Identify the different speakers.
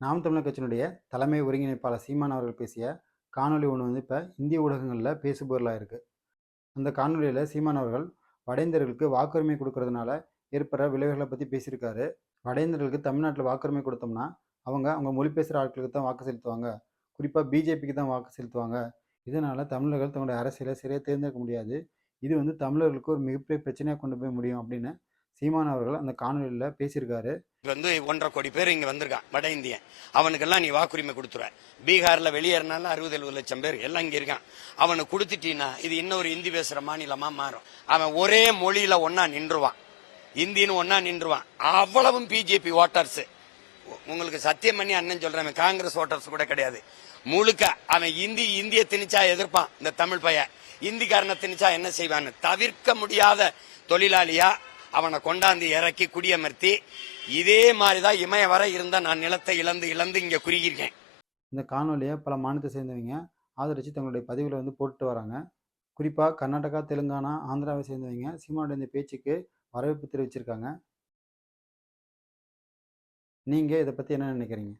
Speaker 1: நாம் தமிழர் கட்சியினுடைய தலைமை ஒருங்கிணைப்பாளர் சீமான் அவர்கள் பேசிய காணொளி ஒன்று வந்து இப்போ இந்திய ஊடகங்களில் பேசுபொருளாக இருக்குது அந்த காணொளியில் சீமான் அவர்கள் வடைந்தர்களுக்கு வாக்குரிமை கொடுக்கறதுனால ஏற்படுற விளைவுகளை பற்றி பேசியிருக்காரு. வடைந்தர்களுக்கு தமிழ்நாட்டில் வாக்குரிமை கொடுத்தோம்னா அவங்க அவங்க மொழி பேசுகிற ஆட்களுக்கு தான் வாக்கு செலுத்துவாங்க. குறிப்பாக பிஜேபிக்கு தான் வாக்கு செலுத்துவாங்க. இதனால் தமிழர்கள் தங்களுடைய அரசியலை சரியாக தேர்ந்தெடுக்க முடியாது. இது வந்து தமிழர்களுக்கு ஒரு மிகப்பெரிய பிரச்சனையாக கொண்டு போய் முடியும் அப்படின்னு சீமான் அவர்கள் அந்த காணொலியில் பேசியிருக்காரு.
Speaker 2: வந்து ஒன்றரை கோடி பேர் இங்க வந்திருக்கான் வட இந்தியன். அவனுக்கெல்லாம் நீ வாக்குரிமை கொடுத்துற பீகார்ல வெளியேறினாலும் அறுபது எழுபது லட்சம் பேர் எல்லாம் இங்க இருக்கான். அவனுக்கு கொடுத்துட்டீன்னா இது இன்னொரு இந்தி பேசுற மாநிலமா மாறும். அவன் ஒரே மொழியில ஒன்னா நின்றுவான். இந்தின்னு ஒன்னா நின்றுவான். அவ்வளவும் பிஜேபி ஓட்டர்ஸ். உங்களுக்கு சத்தியம் பண்ணி அண்ணன் சொல்றேன் காங்கிரஸ் ஓட்டர்ஸ் கூட கிடையாது. முழுக்க அவன் இந்தி இந்திய திணிச்சா எதிர்ப்பான் இந்த தமிழ் பையன். இந்திக்காரனை திணிச்சா என்ன செய்வான்னு தவிர்க்க முடியாத தொழிலாளியா அவனை கொண்டாந்து இறக்கி குடியமர்த்தி இதே மாதிரிதான் இமய வர இருந்தால் நான் நிலத்தை இழந்து இழந்து இங்க குறுகியிருக்கேன்.
Speaker 1: இந்த காணொலியை பல மாநிலத்தை சேர்ந்தவங்க ஆதரித்து தங்களுடைய பதிவில் வந்து போட்டுட்டு வராங்க. குறிப்பாக கர்நாடகா தெலுங்கானா ஆந்திராவை சேர்ந்தவங்க சீமானுடைய இந்த பேச்சுக்கு வரவேற்பு தெரிவிச்சிருக்காங்க. நீங்கள் இதை பற்றி என்ன நினைக்கிறீங்க?